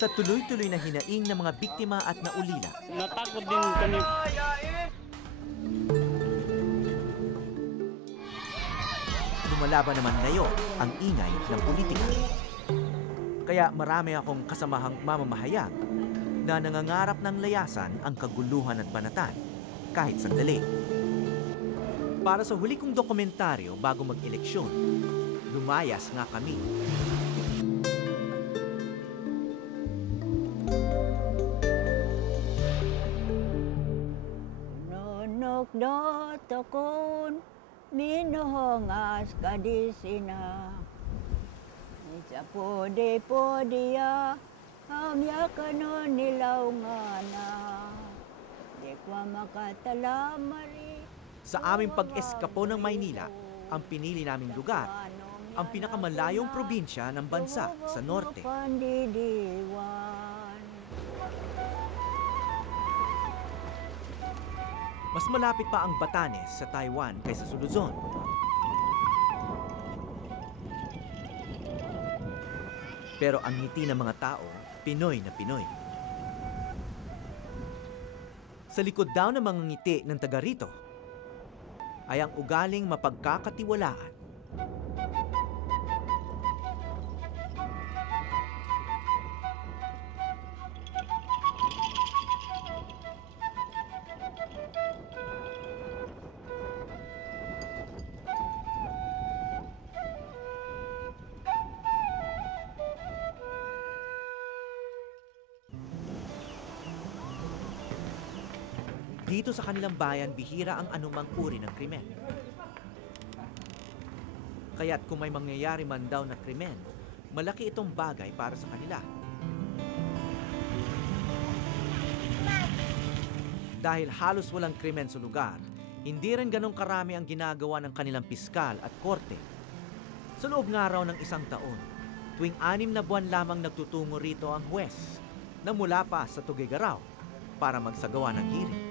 sa tuloy-tuloy na hinaing ng mga biktima at naulila. Natakot din kami. Lumalaban naman ngayon ang ingay ng politika. Kaya marami akong kasamahang mamamahayag na nangangarap ng layasan ang kaguluhan at banatan kahit sandali. Para sa huli kong dokumentaryo bago mag-eleksyon, lumayas nga kami. Nonok do tokon minuhongas kadisina. Sa podi-podiya hamya kano nilaw nga na. Di kwa makatalamari. Sa aming pag-eskapo ng Maynila, ang pinili naming lugar, ang pinakamalayong probinsya ng bansa sa norte. Mas malapit pa ang Batanes sa Taiwan kaysa sa Luzon. Pero ang ngiti ng mga tao, Pinoy na Pinoy. Sa likod daw ng mga ngiti ng taga rito, ay ang ugaling mapagkakatiwalaan. Dito sa kanilang bayan, bihira ang anumang uri ng krimen. Kaya't kung may mangyayari man daw na krimen, malaki itong bagay para sa kanila. Dahil halos walang krimen sa lugar, hindi rin ganong karami ang ginagawa ng kanilang piskal at korte. Sa loob nga raw ng isang taon, tuwing 6 na buwan lamang nagtutungo rito ang huwes na mula pa sa Tuguegarao para magsagawa ng hearing.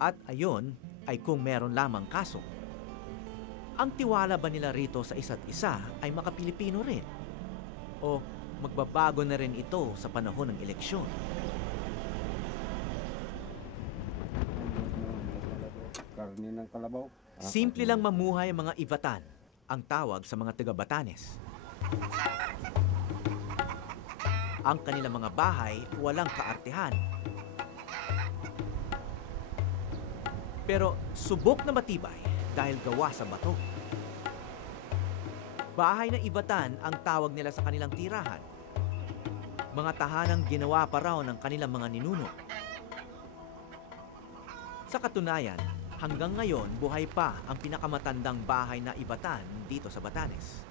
At ayon ay kung meron lamang kaso. Ang tiwala ba nila rito sa isa't isa ay makapilipino rin? O magbabago na rin ito sa panahon ng eleksyon? Karne ng kalabaw. Simple lang mamuhay ang mga Ivatan, ang tawag sa mga taga-Batanes. Ang kanilang mga bahay walang kaartehan. Pero subok na matibay dahil gawa sa bato. Bahay na Ivatan ang tawag nila sa kanilang tirahan. Mga tahanang ginawa pa raw ng kanilang mga ninuno. Sa katunayan, hanggang ngayon buhay pa ang pinakamatandang bahay na Ivatan dito sa Batanes.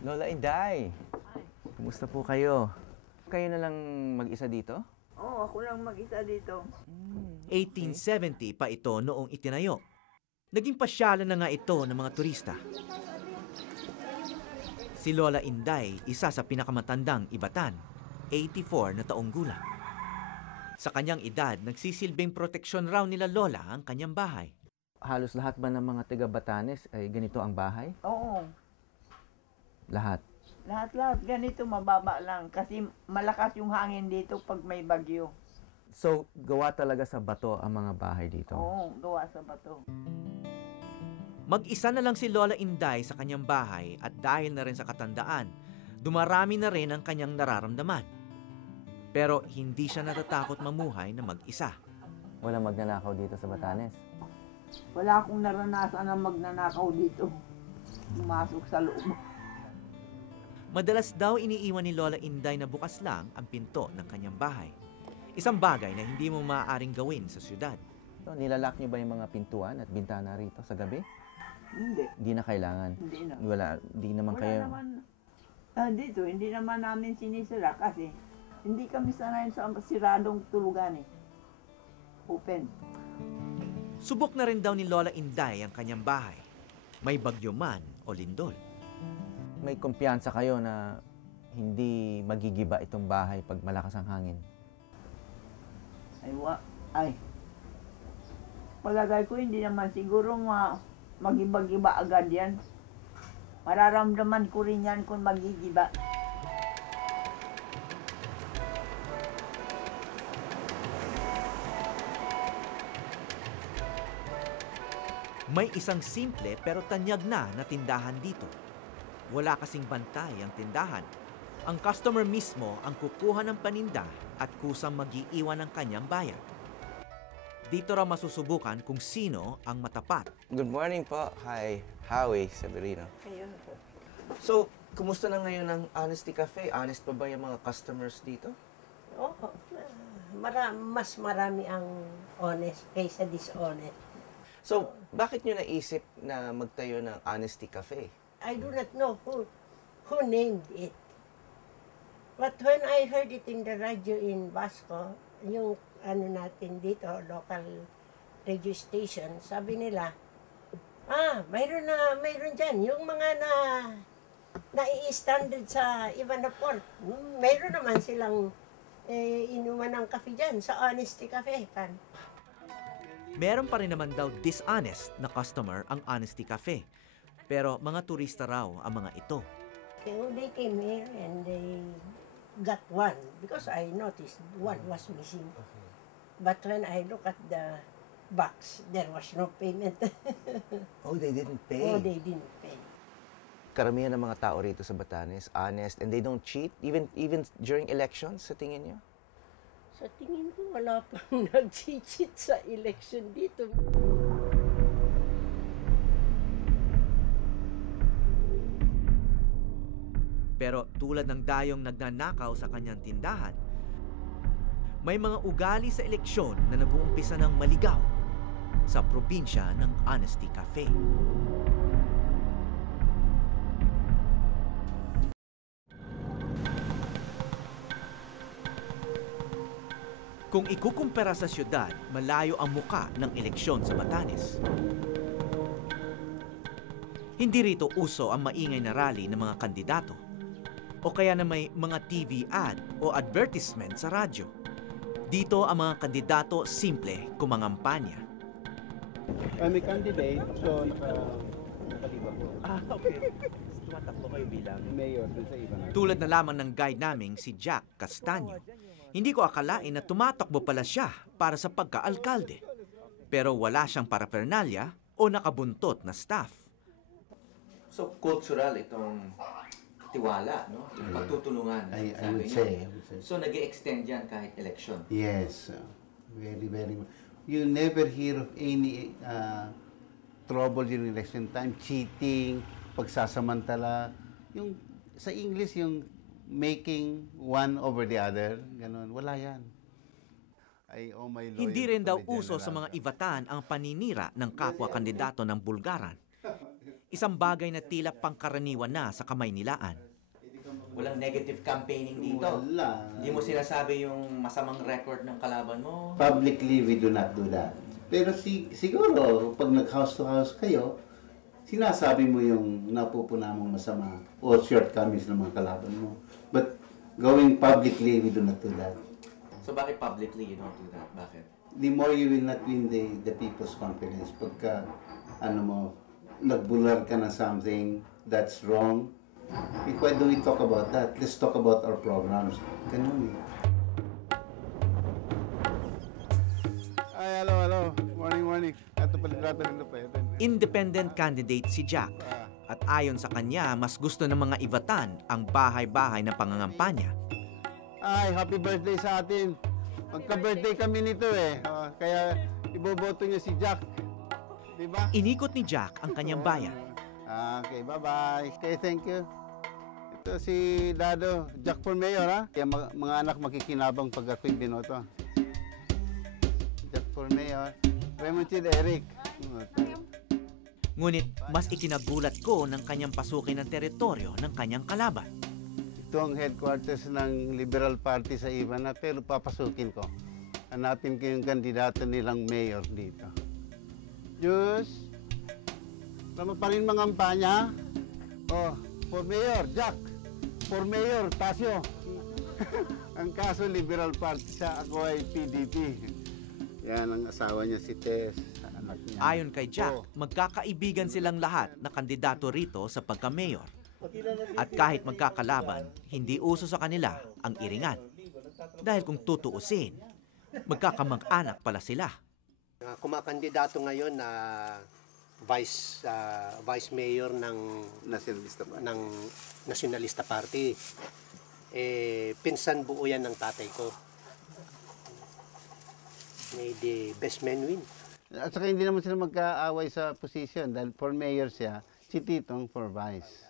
Lola Inday, kumusta po kayo? Kayo na lang mag-isa dito? Oo, ako lang mag-isa dito. 1870 pa ito noong itinayo. Naging pasyalan na nga ito ng mga turista. Si Lola Inday, isa sa pinakamatandang Ivatan, 84 na taong gulang. Sa kanyang edad, nagsisilbing proteksyon raw nila Lola ang kanyang bahay. Halos lahat ba ng mga taga-Batanes ay ganito ang bahay? Oo, Lahat. lahat-lahat ganito mababa lang kasi malakas yung hangin dito pag may bagyo. So, gawa talaga sa bato ang mga bahay dito? Oo, gawa sa bato. Mag-isa na lang si Lola Inday sa kanyang bahay at dahil na rin sa katandaan, dumarami na rin ang kanyang nararamdaman. Pero hindi siya natatakot mamuhay na mag-isa. Walang magnanakaw dito sa Batanes? Wala akong naranasan na magnanakaw dito. Pumasok sa loob. Madalas daw iniiwan ni Lola Inday na bukas lang ang pinto ng kanyang bahay. Isang bagay na hindi mo maaaring gawin sa syudad. So, nilalak niyo ba yung mga pintuan at bintana rito sa gabi? Hindi. Hindi na kailangan? Hindi na. Hindi naman Wala kayo... naman. Dito, hindi naman namin sinisira kasi hindi kami sanay sa siradong tulugan eh. Open. Subok na rin daw ni Lola Inday ang kanyang bahay. May bagyo man o lindol. May kumpiyansa kayo na hindi magigiba itong bahay pag malakas ang hangin? Ay. Palagay ko hindi naman siguro mag-iba-iba agad yan. Mararamdaman ko rin yan kung magigiba. May isang simple pero tanyag na tindahan dito. Wala kasing bantay ang tindahan. Ang customer mismo ang kukuha ng paninda at kusang mag-iiwan ng kanyang bayad. Dito raw masusubukan kung sino ang matapat. Good morning po. Hi, Howie Severino. Ayun po. So, kumusta na ngayon ang Honesty Cafe? Honest pa ba yung mga customers dito? Oo. Mas marami ang honest kaysa dishonest. So, bakit nyo naisip na magtayo ng Honesty Cafe? I do not know who named it. But when I heard it in the radio in Basco, yung ano natin dito, local radio station, sabi nila, mayroon dyan. Yung mga nai-standard sa Ivanaport, mayroon naman silang inuman ng kafe dyan sa Honesty Cafe. Meron pa rin naman daw dishonest na customer ang Honesty Cafe. Pero mga turista raw ang mga ito. They came here and they got one because I noticed one was missing. But when I look at the box, there was no payment. Oh, they didn't pay. Oh, they didn't pay. Karamihan ng mga tao rito sa Batanes, honest, and they don't cheat, even during elections, sa tingin nyo? Sa tingin ko, wala pang nag-cheat sa election dito. Pero tulad ng dayong nagnanakaw sa kanyang tindahan, may mga ugali sa eleksyon na nag-uumpisa ng maligaw sa probinsya ng Honesty Cafe. Kung ikukumpara sa syudad, malayo ang muka ng eleksyon sa Batanes. Hindi rito uso ang maingay na rally ng mga kandidato o kaya na may mga TV ad o advertisement sa radyo. Dito ang mga kandidato simple kumangampanya. May candidate, so nakaliba ko. Okay. Tumatakbo kayo bilang Mayor dun sa iba na. tulad na lamang ng guide naming si Jack Castaño. Hindi ko akalain na tumatakbo pala siya para sa pagka-alkalde. Pero wala siyang paraphernalia o nakabuntot na staff. So, cultural itong tiwala, no? Yung pagtutulungan. I sabi would niyo. say. So, nag-i-extend yan kahit election. Yes, very, very much. You never hear of any trouble during election time, cheating, pagsasamantala. Yung sa English, yung making one over the other, ganun, wala yan. I owe my lawyer Hindi rin daw to the uso sa mga general. Ivatan ang paninira ng kapwa kandidato ng Bulgaran. Isang bagay na tila pangkaraniwan na sa Kamaynilaan. Walang negative campaigning dito. Wala. Hindi mo sinasabi yung masamang record ng kalaban mo. Publicly, we do not do that. Pero siguro, pag nag-house to house kayo, sinasabi mo yung napupuna mong masama o shortcomings ng mga kalaban mo. But going publicly, we do not do that. So, bakit publicly you don't do that? Bakit? The more you will not win the people's confidence. Pagka, nagbular ka na something that's wrong, why do we talk about that? Let's talk about our programs. Ganun eh. Ay, hello. Morning. Ato pala pa ito. Independent candidate si Jack. At ayon sa kanya, mas gusto ng mga Ivatan ang bahay-bahay na pangangampanya. Ay, happy birthday sa atin. Magka-birthday kami nito eh. Kaya iboboto niyo si Jack. Diba? Inikot ni Jack ang kanyang bayan. Okay, bye-bye. Okay, thank you. Ito si Dado, Jack for Mayor, ha? Kaya mga anak makikinabang pag ako'y binoto. Jack for Mayor. Raymond Chid Eric. Ngunit mas ikinagulat ko ng kanyang pasukin ng teritoryo ng kanyang kalaban. Ito ang headquarters ng Liberal Party sa Ivana, pero papasukin ko. Hanapin ko yung kandidato nilang mayor dito. Diyos. Tama pa rin mga kampanya. Oh, for Mayor, Jack. For Mayor, Tasio. Ang kaso Liberal Party, sa ako ay PDP. Yan ang asawa niya si Tess, anak Ayon kay Jack, magkakaibigan silang lahat na kandidato rito sa pagka-mayor. At kahit magkakalaban, hindi uso sa kanila ang iringan. Dahil kung tutuusin, magkakamag-anak pala sila. Kumakandidato ngayon na vice mayor ng Nacionalista Party. Pinsan buo yan ng tatay ko. May the best man win. At saka hindi naman sila magkaaway sa position dahil for mayor siya, si Titong for vice.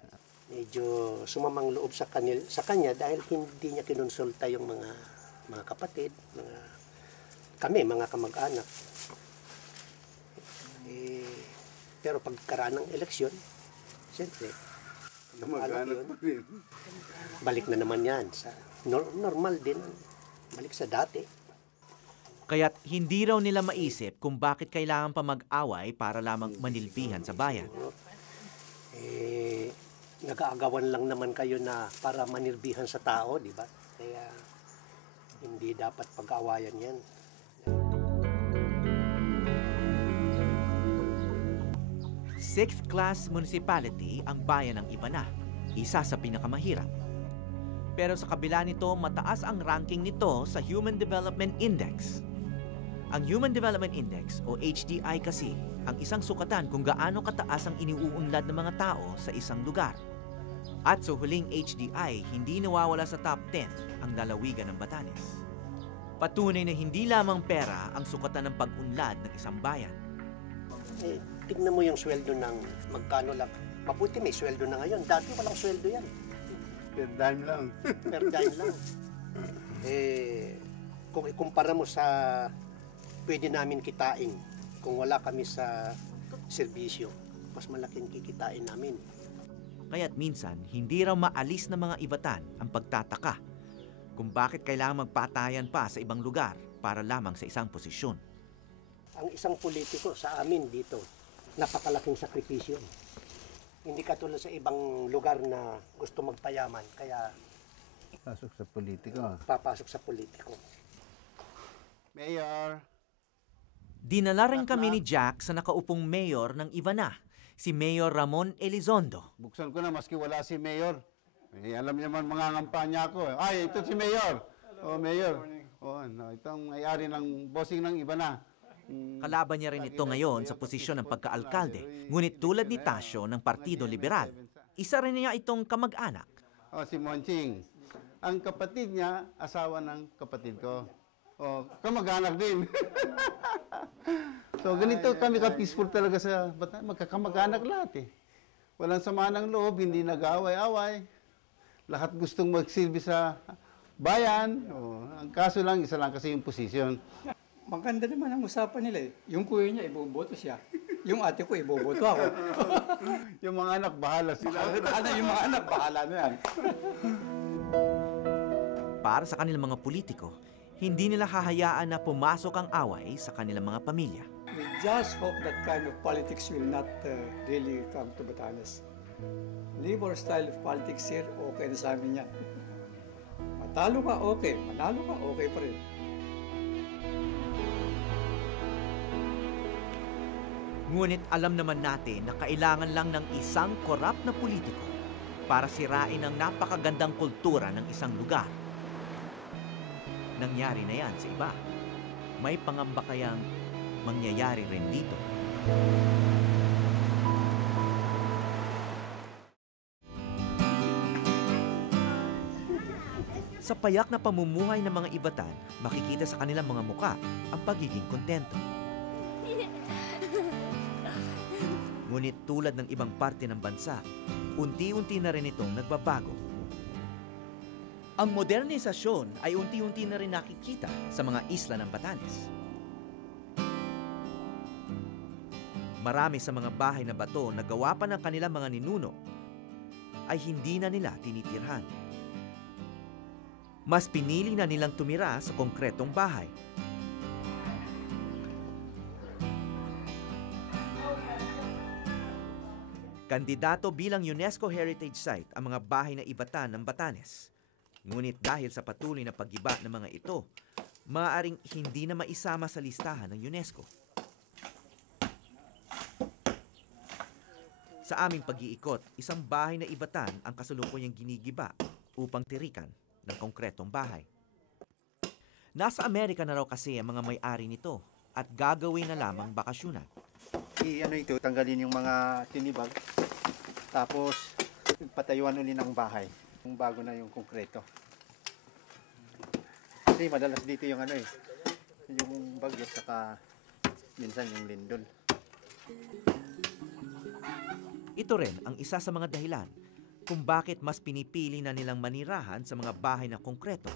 Medyo sumamang loob sa kanya dahil hindi niya kinonsulta yung mga kapatid, kami, mga kamag-anak. Pero pagkaraan ng eleksyon, siyempre, balik na naman yan. Normal din. Balik sa dati. Kaya't hindi raw nila maisip kung bakit kailangan pa mag-away para lamang manilbihan sa bayan. Nag-aagawan lang naman kayo na para manirbihan sa tao, di ba? Kaya hindi dapat pag-aawayan yan. Sixth-class municipality ang bayan ng Ibana, isa sa pinakamahirap. Pero sa kabila nito, mataas ang ranking nito sa Human Development Index. Ang Human Development Index o HDI kasi ang isang sukatan kung gaano kataas ang iniuunlad ng mga tao sa isang lugar. At sa huling HDI, hindi nawawala sa top 10 ang lalawigan ng Batanes. Patunay na hindi lamang pera ang sukatan ng pag-unlad ng isang bayan. Tignan mo yung sweldo ng magkano lang. Mabuti may sweldo na ngayon. Dati walang sweldo yan. Per dime lang. Per dime lang. Kung ikumpara mo sa pwede namin kitain, kung wala kami sa serbisyo, mas malaking kikitain namin. Kaya't minsan, hindi raw maalis ng mga Ivatan ang pagtataka kung bakit kailangan magpatayan pa sa ibang lugar para lamang sa isang posisyon. Ang isang politiko sa amin dito, napakalaking sakripisyo. Hindi katulad sa ibang lugar na gusto magpayaman, kaya Pasok sa politiko. papasok sa politiko. Mayor! Dinala rin kami ni Jack sa nakaupong mayor ng Ivana, si Mayor Ramon Elizondo. Buksan ko na maski wala si Mayor. Alam niya man mga ngampanya ko. Ay, ito si Mayor. Oh, Mayor. Oh, no, itong may-ari ng bossing ng Ibana. Kalaban niya rin ito ngayon sa posisyon ng pagkaalkalde, ngunit tulad ni Tasio ng Partido Liberal, isa rin niya itong kamag-anak. Oh, si Monching. Ang kapatid niya, asawa ng kapatid ko. Oh, kamag-anak din. So, ganito kami ka-peaceful talaga sa Bataan. Magkakamag-anak lahat eh. Walang sama ng loob, hindi nag-away-away. Lahat gustong magsilbi sa bayan. Oh, ang kaso lang, isa lang kasi yung posisyon. Maganda naman ang usapan nila eh. Yung kuya niya, iboboto siya. Yung ate ko, iboboto ako. Yung mga anak, bahala sila. Yung mga anak, bahala na yan. Para sa kanilang mga politiko, hindi nila hahayaan na pumasok ang away sa kanilang mga pamilya. We just hope that kind of politics will not really come to Batanes. Leave our style of politics here, okay na sa amin yan. Matalo ka, okay. Manalo ka, okay pa rin. Ngunit alam naman natin na kailangan lang ng isang korap na politiko para sirain ang napakagandang kultura ng isang lugar. Nangyari na yan sa iba. May pangamba kayang mangyayari rin dito. Sa payak na pamumuhay ng mga Ivatan, makikita sa kanilang mga muka ang pagiging kontento. Ngunit tulad ng ibang parte ng bansa, unti-unti na rin itong nagbabago. Ang modernisasyon ay unti-unti na rin nakikita sa mga isla ng Batanes. Marami sa mga bahay na bato na gawa pa ng kanilang mga ninuno ay hindi na nila tinitirhan. Mas pinili na nilang tumira sa konkretong bahay. Kandidato bilang UNESCO Heritage Site ang mga bahay na Ivatan ng Batanes. Ngunit dahil sa patuloy na pag-iba ng mga ito, maaaring hindi na maisama sa listahan ng UNESCO. Sa aming pag-iikot, isang bahay na ibatan ang kasalukuyang ginigiba upang tirikan ng konkretong bahay. Nasa Amerika na raw kasi ang mga may-ari nito at gagawin na lamang bakasyunan. Ito, tanggalin yung mga tinibag. Tapos, patayuan ulit ng bahay. Yung bago na yung konkreto. Kasi madalas dito yung yung bagyo, saka minsan yung lindol. Ito rin ang isa sa mga dahilan kung bakit mas pinipili na nilang manirahan sa mga bahay na konkreto.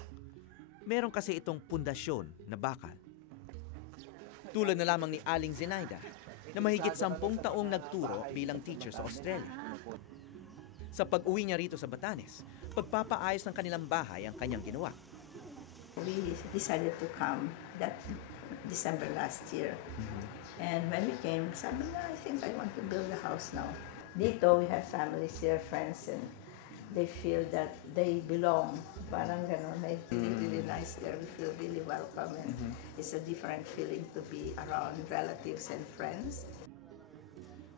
Meron kasi itong pundasyon na bakal. Tulad na lamang ni Aling Zenaida na mahigit 10 taong nagturo bilang teacher sa Australia. Sa pag-uwi niya rito sa Batanes, pagpapaayos ng kanilang bahay ang kanyang ginawa. We decided to come that December last year. And when we came, sabi na, I think I want to build a house now. Dito, we have families here, friends, and they feel that they belong. Parang gano'n, it's really nice there. We feel really welcome, and it's a different feeling to be around relatives and friends.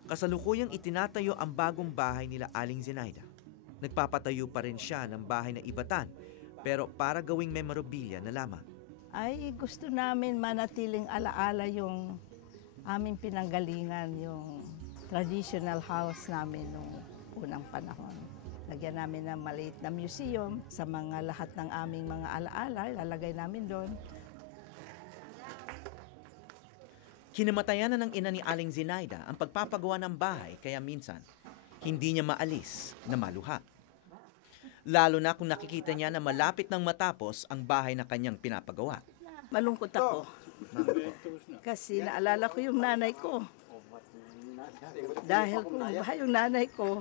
Kasalukuyang itinatayo ang bagong bahay nila Aling Zenaida. Nagpapatayo pa rin siya ng bahay na ibatan, pero para gawing memorabilia na lamang. Ay, gusto namin manatiling alaala yung aming pinanggalingan, yung traditional house namin nung unang panahon. Lagyan namin ng maliit na museum sa mga lahat ng aming mga alaala, ilalagay namin doon. Kinamatayan na ng ina ni Aling Zenaida ang pagpapagawa ng bahay kaya minsan hindi niya maalis na maluha. Lalo na kung nakikita niya na malapit nang matapos ang bahay na kanyang pinapagawa. Malungkot ako. Kasi naalala ko yung nanay ko. Dahil kung bahay yung nanay ko,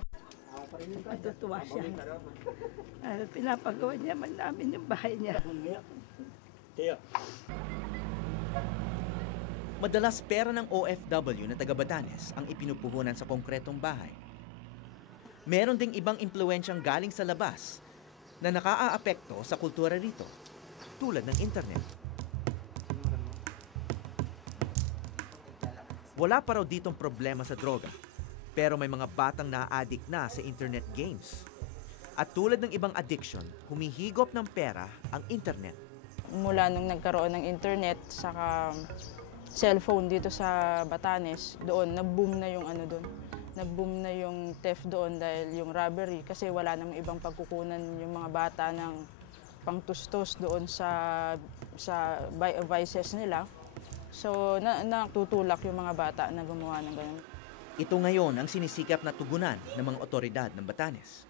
matutuwa siya. Pinapagawa niya man namin yung bahay niya. Madalas pera ng OFW na taga Batanes ang ipinupuhunan sa konkretong bahay. Meron ding ibang impluwensyang galing sa labas na nakaaapekto sa kultura rito, tulad ng internet. Wala pa raw ditong problema sa droga, pero may mga batang na-addict na sa internet games. At tulad ng ibang addiction, humihigop ng pera ang internet. Mula nung nagkaroon ng internet, saka cellphone dito sa Batanes, doon nag-boom na yung doon. Nag-boom na yung theft doon dahil yung robbery kasi wala namang ibang pagkukunan yung mga bata ng pangtustos doon sa vices nila. So natutulak yung mga bata na gumawa ng ganun. Ito ngayon ang sinisikap na tugunan ng mga otoridad ng Batanes.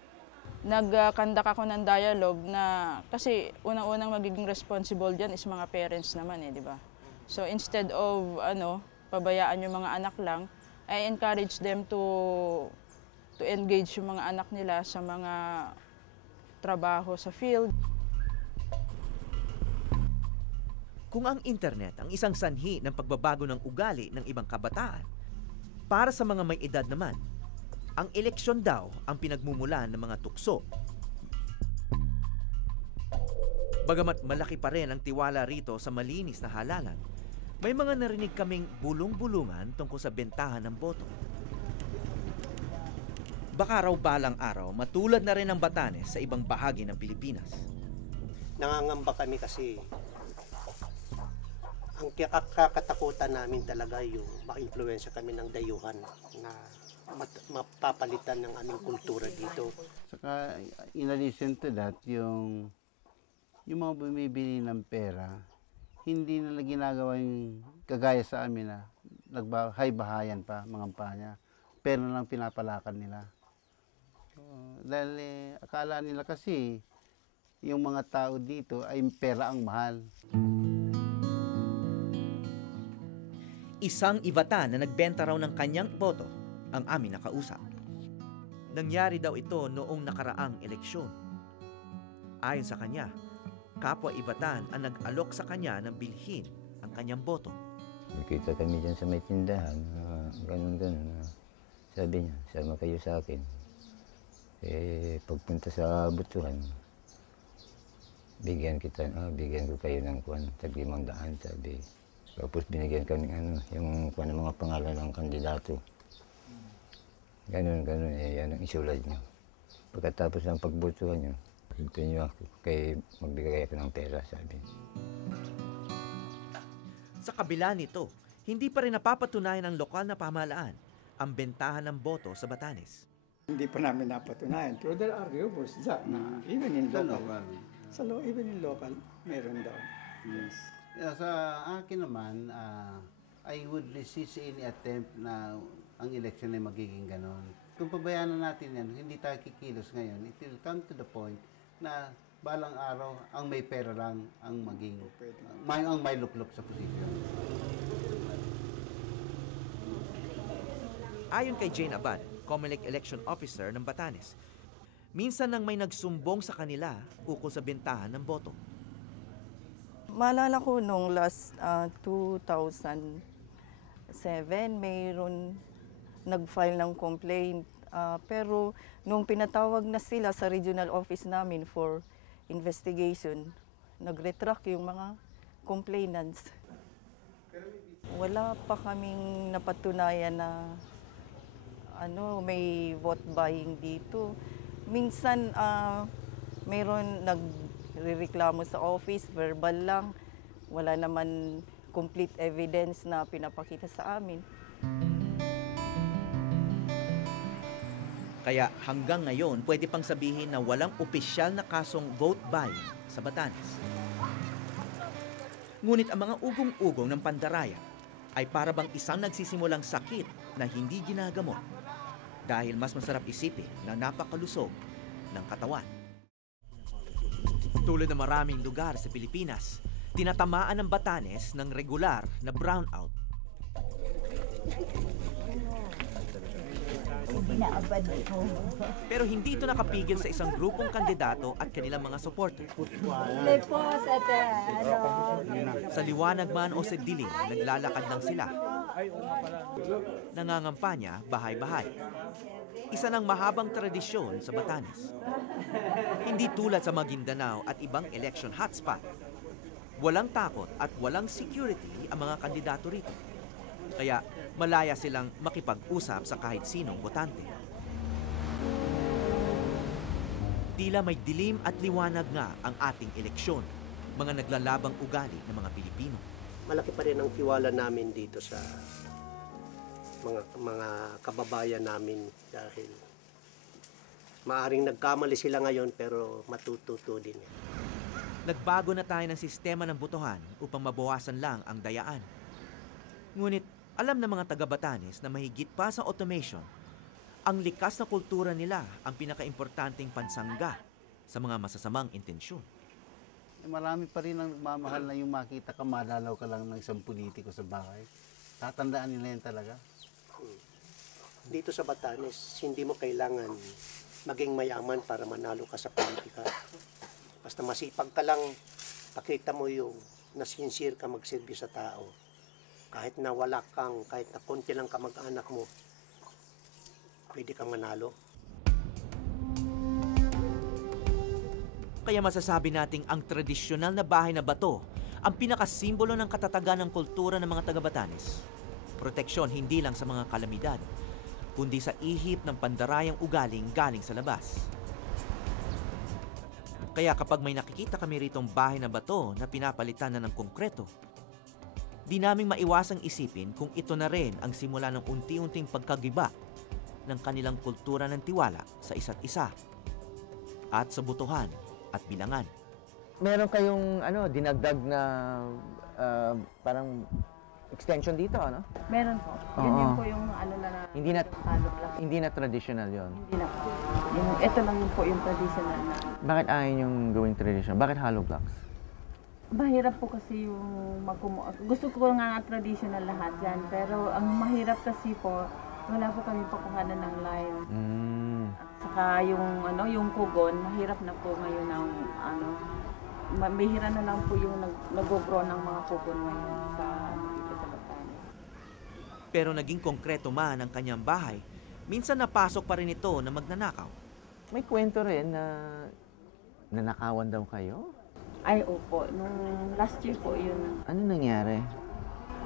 Nagkandak ako ng dialogue na kasi unang-unang magiging responsible diyan is mga parents naman di ba? So instead of pabayaan yung mga anak lang, I encourage them to engage yung mga anak nila sa mga trabaho sa field. Kung ang internet ang isang sanhi ng pagbabago ng ugali ng ibang kabataan, para sa mga may edad naman, ang eleksyon daw ang pinagmumulan ng mga tukso. Bagamat malaki pa rin ang tiwala rito sa malinis na halalan, may mga narinig kaming bulong-bulungan tungkol sa bentahan ng boto. Baka raw balang araw, matulad na rin ang Batanes sa ibang bahagi ng Pilipinas. Nangangamba kami kasi ang kakatakutan namin talaga yung ma-influensya kami ng dayuhan na mapapalitan ng aming kultura dito. Saka in addition to that, yung mga bumibili ng pera, hindi nila ginagawa yung kagaya sa amin na nagbahay-bahayan pa, mga kampanya. Pero lang pinapalakan nila. Dahil akala nila kasi yung mga tao dito ay pera ang mahal. Isang ibatan na nagbenta raw ng kanyang boto ang aming nakausap. Nangyari daw ito noong nakaraang eleksyon. Ayon sa kanya, kapwa ibatan ang nag-alok sa kanya ng bilhin ang kanyang boto. Nakita kami dyan sa may tindahan, ganun-ganun. Sabi niya, sama kayo sa akin. Pagpunta sa butuhan, bigyan ko kayo ng tag-500, sabi. Tapos binigyan kami yung ng mga pangalan ng kandidato. Ganun, yan ang isulat niyo. Pagkatapos ng pagbutuhan niyo, hinto niyo ako, kay magbigay ako ng pera, sabi. Sa kabila nito, hindi pa rin napapatunayan ng lokal na pamahalaan ang bentahan ng boto sa Batanes. Hindi pa namin napatunayan. Pero there are rumors that na even in local. Even in local, meron daw. Yes. Sa akin naman, I would resist any attempt na ang election ay magiging ganon. Kung pabayaan natin yan, hindi tayo kikilos ngayon, it will come to the point na balang araw, ang may pera lang ang maging, ang may luklok sa posisyon. Ayon kay Jane Abad, COMELEC Election Officer ng Batanes, minsan nang may nagsumbong sa kanila ukol sa bentahan ng boto. Maalala ko nung last 2007, mayroon nag-file ng complaint. Pero nung pinatawag na sila sa regional office namin for investigation, nag-retract yung mga complainants. Wala pa kaming napatunayan na may vote buying dito. Minsan mayroon nagrereklamo sa office, verbal lang. Wala naman complete evidence na pinapakita sa amin. Kaya hanggang ngayon, pwede pang sabihin na walang opisyal na kasong vote buying sa Batanes. Ngunit ang mga ugong-ugong ng pandaraya ay para bang isang nagsisimulang sakit na hindi ginagamot dahil mas masarap isipin na napakalusog ng katawan. Tulad ng maraming lugar sa Pilipinas, tinatamaan ng Batanes ng regular na brownout. Pero hindi ito nakapigil sa isang grupong kandidato at kanilang mga supporter. Sa liwanag man o sa dilim, naglalakad lang sila. Nangangampanya bahay-bahay. Isa ng mahabang tradisyon sa Batanes. Hindi tulad sa Maguindanao at ibang election hotspot. Walang takot at walang security ang mga kandidato rito. Kaya malaya silang makipag-usap sa kahit sinong botante. Tila may dilim at liwanag nga ang ating eleksyon, mga naglalabang ugali ng mga Pilipino. Malaki pa rin ang tiwala namin dito sa mga kababayan namin dahil maaring nagkamali sila ngayon pero matututo din yan. Nagbago na tayo ng sistema ng botohan upang mabawasan lang ang dayaan. Ngunit alam ng mga taga-Batanes na mahigit pa sa automation, ang likas na kultura nila ang pinakaimportanteng pansangga sa mga masasamang intensyon. Marami pa rin ang mamahal na yung makita ka, malalaw ka lang ng isang politiko sa bahay. Tatandaan nila yan talaga. Dito sa Batanes, hindi mo kailangan maging mayaman para manalo ka sa politika. Basta masipag ka lang, pakita mo yung nasincere ka magsilbi sa tao. Kahit na wala kang, kahit na konti lang kamag-anak mo, pwede kang manalo. Kaya masasabi nating ang tradisyonal na bahay na bato ang pinakasimbolo ng katatagan ng kultura ng mga taga-Batanes. Proteksyon hindi lang sa mga kalamidad, kundi sa ihip ng pandarayang ugaling galing sa labas. Kaya kapag may nakikita kami ritong bahay na bato na pinapalitan na ng konkreto, di naming maiwasang isipin kung ito na rin ang simula ng unti-unting pagkagiba ng kanilang kultura ng tiwala sa isa't isa at sa butuhan at bilangan. Meron kayong dinagdag na parang extension dito, ano? Meron po. Yun po yung Hindi na traditional yon. Hindi na po. Ito lang po yung traditional na. Bakit ayaw yung gawing traditional? Bakit hollow blocks? Mahirap po kasi yung gusto ko nga traditional lahat yan. Pero ang mahirap kasi po, wala po kami pakuhanan ng line. At saka yung kugon, mahirap na po ngayon ang mahirap na lang po yung nag-grow ng mga kugon ngayon dito sa Batanes. Pero naging konkreto man ang kanyang bahay, minsan napasok pa rin ito na magnanakaw. May kwento rin na nanakawan daw kayo? Ay, opo. Nung last year po yun. Ano nangyari?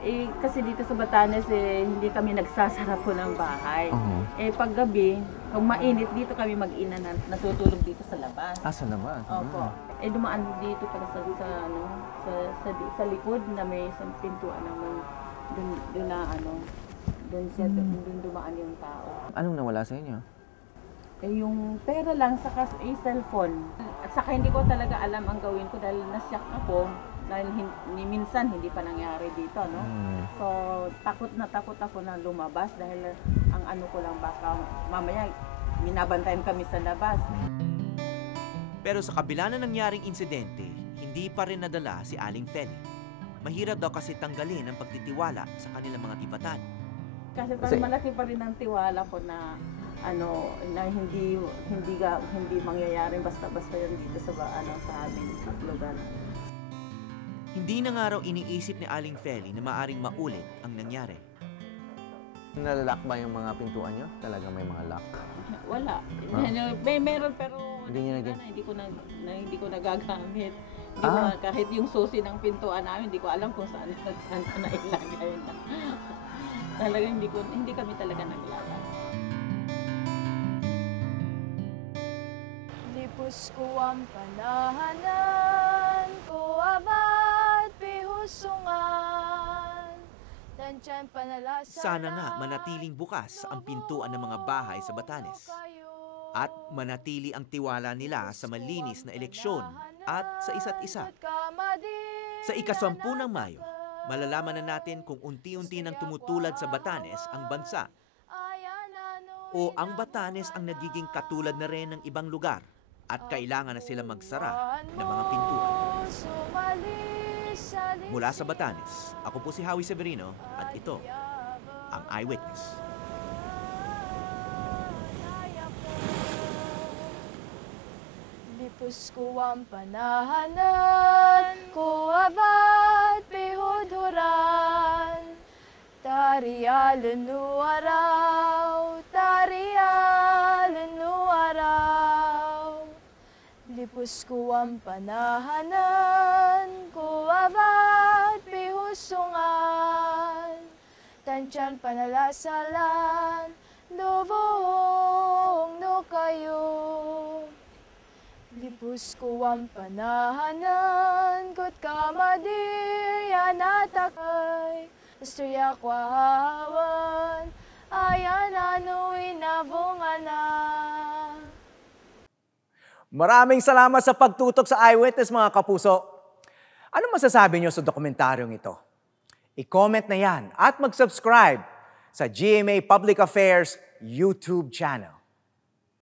Eh, kasi dito sa Batanes, hindi kami nagsasara po ng bahay. Eh, pag gabi, kung mainit, dito kami mag-ina na natutulog dito sa labas. Sa labas? Opo. Eh, dumaan dito para sa likod na may isang pintuan naman. Doon dumaan yung tao. Anong nawala sa inyo? Eh, yung pera lang, saka cellphone. At saka hindi ko talaga alam ang gawin ko dahil nasyak ako. Dahil minsan hindi pa nangyari dito, no? So, takot ako na lumabas dahil ang ano ko lang baka mamaya minabantayan kami sa labas. Pero sa kabila na nangyaring insidente, hindi pa rin nadala si Aling Feli. Mahirap daw kasi tanggalin ang pagtitiwala sa kanilang mga tibatan. Kasi malaki pa rin ang tiwala ko na hindi mangyayaring basta-basta yun dito sa aming lugar. Hindi na nga raw iniisip ni Aling Feli na maaring maulit ang nangyari. Nalalock ba yung mga pintuan nyo? Talaga may mga lock? Wala. Meron pero hindi ko nagagamit. Kahit yung susi ng pintuan namin, hindi ko alam kung saan ko na ilagay na. Talaga hindi kami talaga naglagay. Lipos ko ang panahanan ko abad pihusungan. Tansyan panalasan. Sana nga manatiling bukas ang pintuan ng mga bahay sa Batanes. At manatili ang tiwala nila sa malinis na eleksyon at sa isa't isa. Sa ika-10 ng Mayo, malalaman na natin kung unti-unti nang tumutulad sa Batanes ang bansa. O ang Batanes ang nagiging katulad na rin ng ibang lugar at kailangan na sila magsara ng mga pintuan. Mula sa Batanes, ako po si Howie Severino at ito ang Eyewitness. Lipos ko ang panahanan ko abad pihudhuran. Tarialan nu araw, tarialan nu araw. Lipos ko ang panahanan ko abad pihusungan. Tansyan panalasalan, lubong no kayo. Lipos ko ang panahanan ko't kamadirya natakay. Istorya ko hahawan, ayan ano inabungan na. Maraming salamat sa pagtutok sa Eyewitness mga kapuso. Ano masasabi niyo sa dokumentaryong ito? I-comment na yan at mag-subscribe sa GMA Public Affairs YouTube channel.